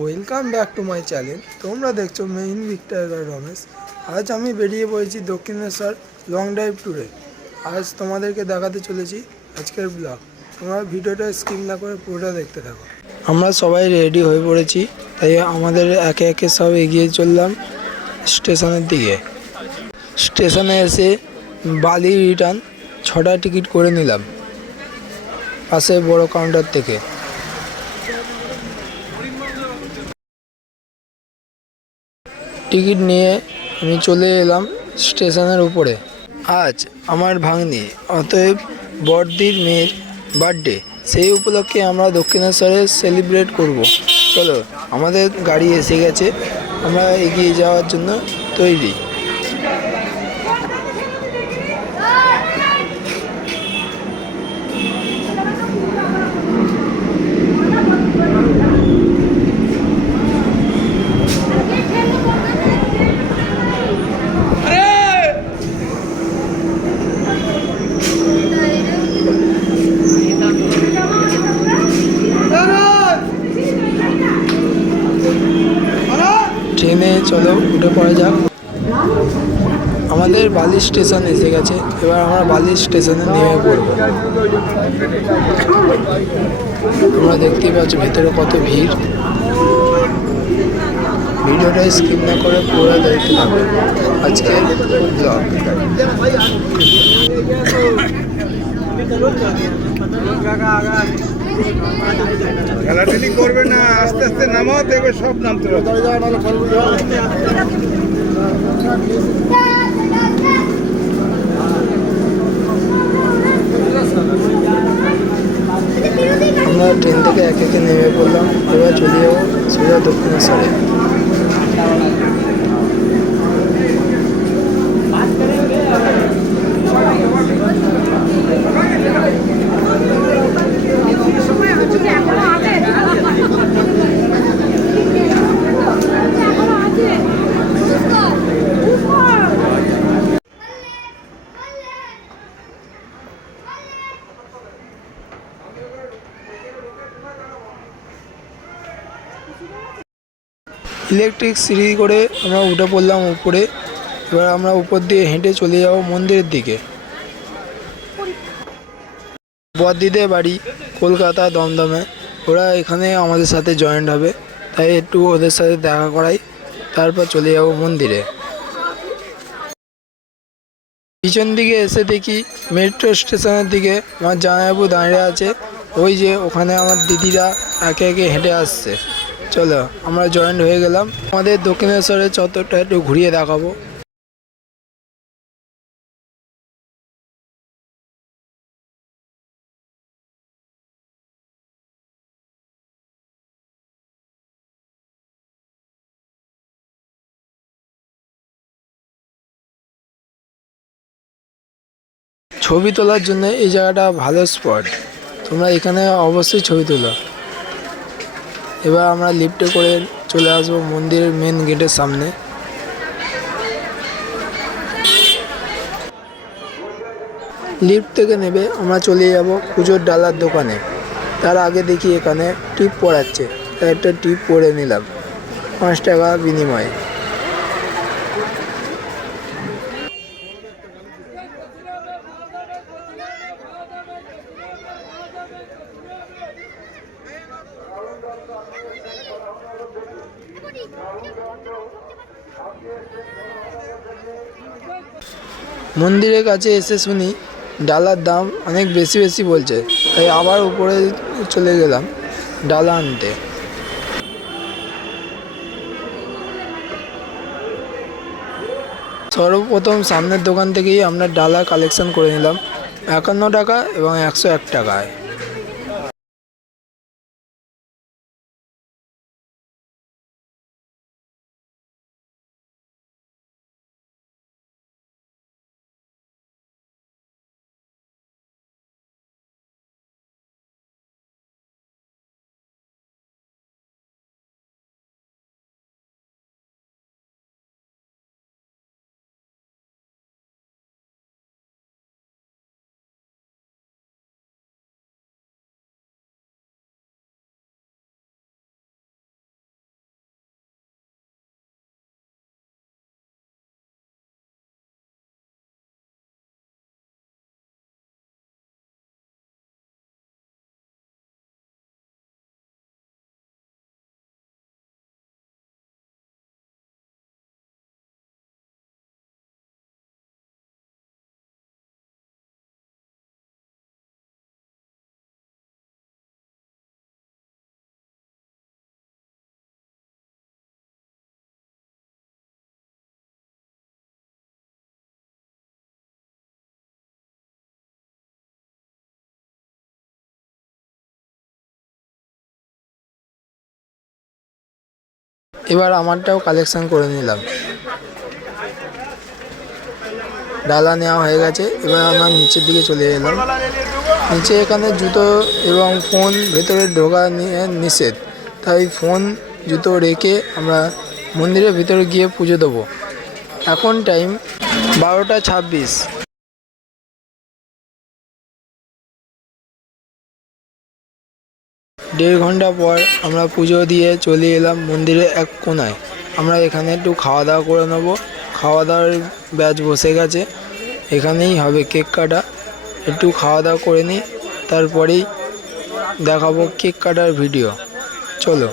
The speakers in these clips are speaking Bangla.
Welcome back to my channel. তোমরা দেখছো মেইন ভিক্টর রমেশ। আজ আমি বেরিয়ে পড়েছি দক্ষিণেশ্বর লং ড্রাইভ ট্যুরে। আজ তোমাদেরকে দেখাতে চলেছি আজকের ব্লগ। তোমরা ভিডিওটা স্কিপ না করে পুরোটা দেখতে থাকো। আমরা সবাই রেডি হয়ে পড়েছি, তাই আমাদের একে একে সব এগিয়ে চললাম স্টেশনের দিকে। স্টেশনে এসে বালি রিটার্ন 6টা টিকিট করে নিলাম পাশে বড় কাউন্টার থেকে। টিকিট নিয়ে আমি চলে এলাম স্টেশনের উপরে। আজ আমার ভাগ্নি অতএব বড়দির মেয়ের বার্থডে, সেই উপলক্ষে আমরা দক্ষিণেশ্বরে সেলিব্রেট করব। চলো, আমাদের গাড়ি এসে গেছে, আমরা এগিয়ে যাওয়ার জন্য তৈরি। ট্রেনে চলো উঠে পড়া যাক। আমাদের বালি স্টেশন এসে গেছে, এবার আমরা বালি স্টেশনে নেমে পড়ব। তোমরা দেখতেই পাচ্ছ ভেতরে কত ভিড়। ভিডিওটা স্কিপ না করে পুরো দেখতে থাকবে আজকের ব্লগ। ঠেলাঠেলি করবে না, আস্তে আস্তে নামাও, দেখবে সব নামতে পারবে। আমরা ট্রেন থেকে একে একে নেমে পড়লাম, এবার চলে যাবো সোজা দক্ষিণেশ্বরে। ইলেকট্রিক সিঁড়ি করে আমরা উঠে পড়লাম উপরে। এবার আমরা উপর দিয়ে হেঁটে চলে যাব মন্দিরের দিকে। বড়দিদের বাড়ি কলকাতা দমদমে, ওরা এখানে আমাদের সাথে জয়েন্ট হবে, তাই একটু ওদের সাথে দেখা করাই, তারপর চলে যাব মন্দিরে। পিছন দিকে এসে দেখি মেট্রো স্টেশনের দিকে আমার জামাইবাবু দাঁড়িয়ে আছে। ওই যে ওখানে আমার দিদিরা একে একে হেঁটে আসছে। চলো, আমরা জয়েন্ট হয়ে গেলাম। আমাদের দক্ষিণেশ্বরের চত্বরটা একটু ঘুরিয়ে দেখাবো। ছবি তোলার জন্য এই জায়গাটা ভালো স্পট, তোমরা এখানে অবশ্যই ছবি তোলো। এবার আমরা লিফটে করে চলে আসবো মন্দিরের মেন গেটের সামনে। লিফট থেকে নেবে আমরা চলে যাব পুজোর ডালার দোকানে। তার আগে দেখি এখানে টিপ পড়াচ্ছে, তাই একটা টিপ পরে নিলাম 5 টাকা বিনিময়ে। মন্দিরের কাছে এসে শুনি ডালার দাম অনেক বেশি বেশি বলছে, তাই আবার উপরে চলে গেলাম ডালা আনতে। সর্বপ্রথম সামনের দোকান থেকেই আমরা ডালা কালেকশন করে নিলাম 51 টাকা এবং 101 টাকায়। এবার আমারটাও কালেকশন করে নিলাম। ডালা নেওয়া হয়ে গেছে, এবার আমরা নিচের দিকে চলে এলাম। নিচে এখানে জুতো এবং ফোন ভেতরে ঢোকা নিষেধ, তাই ফোন জুতো রেখে আমরা মন্দিরের ভিতরে গিয়ে পুজো দেবো। এখন টাইম 12:26। দেড় ঘন্টা পর আমরা পুজো দিয়ে চলে এলাম মন্দিরের এক কোণায়। আমরা এখানে একটু খাওয়া দাওয়া করে নেবো। খাওয়া দাওয়ার ব্যাচ বসে গেছে, এখানেই হবে কেক কাটা। একটু খাওয়া দাওয়া করে নিই, তারপরেই দেখাবো কেক কাটার ভিডিও। চলো।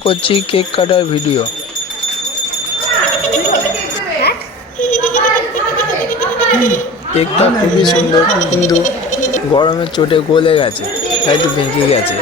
করছি কেক কাটার ভিডিও। কেকটা খুবই সুন্দর, কিন্তু গরমের চোটে গলে গেছে, তাই একটু ভেঙে গেছে।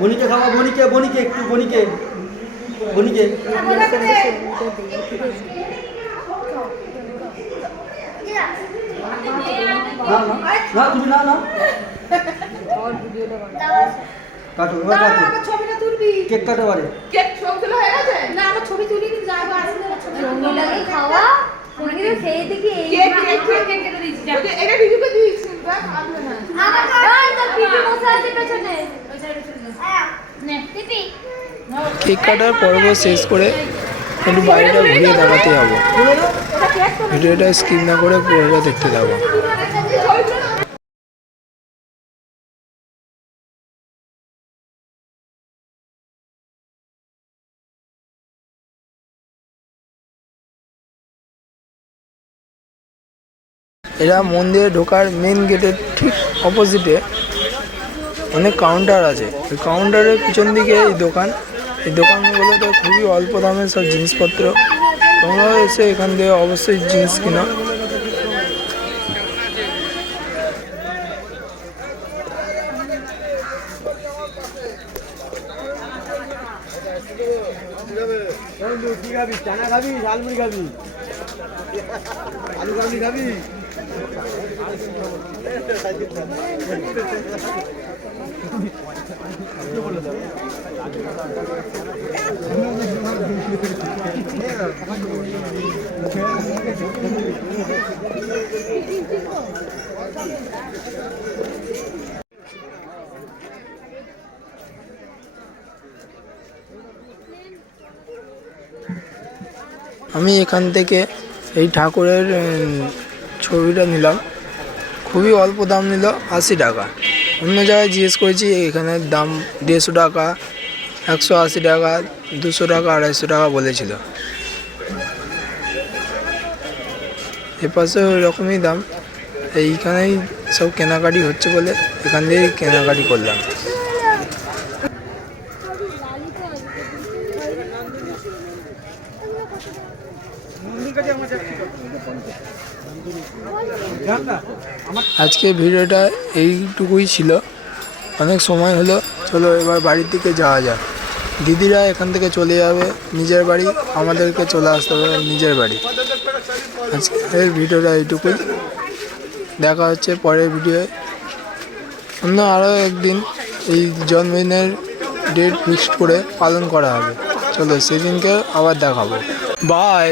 বনিকে খাওয়া, বনিকে একটু বনিকে না তুমি না কাটো, এবার কাটো, ছবিটা তুলবি, কেক কাটো বারে। কেক ছবি তোলা হয়ে গেছে না? আমার ছবি তুলি কিন্তু যাবো আসলে ছবি লাগে খাওয়া তোমাকে তো খেয়ে দেখি এই কেক কেটে দিয়েছি। এটা ভিডিও দিয়েছি দেখ আসবে না আমার তো পিপি বসে আছে পেছনে ওই সাইডে চলে যা নে পিপি। কেক কাটার পর্ব শেষ করে একটু বাইরেটা ঘুরিয়ে দেখাতে যাবো। ভিডিওটা স্কিপ না করে পুরোটা দেখতে যাবো। এরা মন্দিরে ঢোকার মেন গেটের ঠিক অপোজিটে অনেক কাউন্টার আছে। ওই কাউন্টারের পিছন দিকে এই দোকানগুলোতে খুবই অল্প দামের সব জিনিসপত্র। তোমরাও এসে এখান থেকে অবশ্যই জিনিস কিনো। কি খাবি? চানা খাবি? ঝালমুড়ি খাবি? আলু খাবি খাবি? আমি এখান থেকে এই ঠাকুরের ছবিটা নিলাম। খুবই অল্প দাম নিল, 80 টাকা। অন্য জায়গায় জিজ্ঞেস করেছি, এখানের দাম 150 টাকা, 180 টাকা, 200 টাকা, 250 টাকা বলেছিল। এপাশে ওই রকমই দাম। এইখানেই সব কেনাকাটি হচ্ছে বলে এখান থেকেই কেনাকাটি করলাম। আজকে ভিডিওটা এইটুকুই ছিল, অনেক সময় হলো। চলো এবার বাড়ির দিকে যাওয়া যাক। দিদিরা এখান থেকে চলে যাবে নিজের বাড়ি, আমাদেরকে চলে আসতে হবে নিজের বাড়ি। আজকের ভিডিওটা এইটুকুই, দেখা হচ্ছে পরের ভিডিওয়ে। অন্য আরও একদিন এই জন্মদিনের ডেট ফিক্সড করে পালন করা হবে। চলো সেদিনকে আবার দেখাবো। বাই।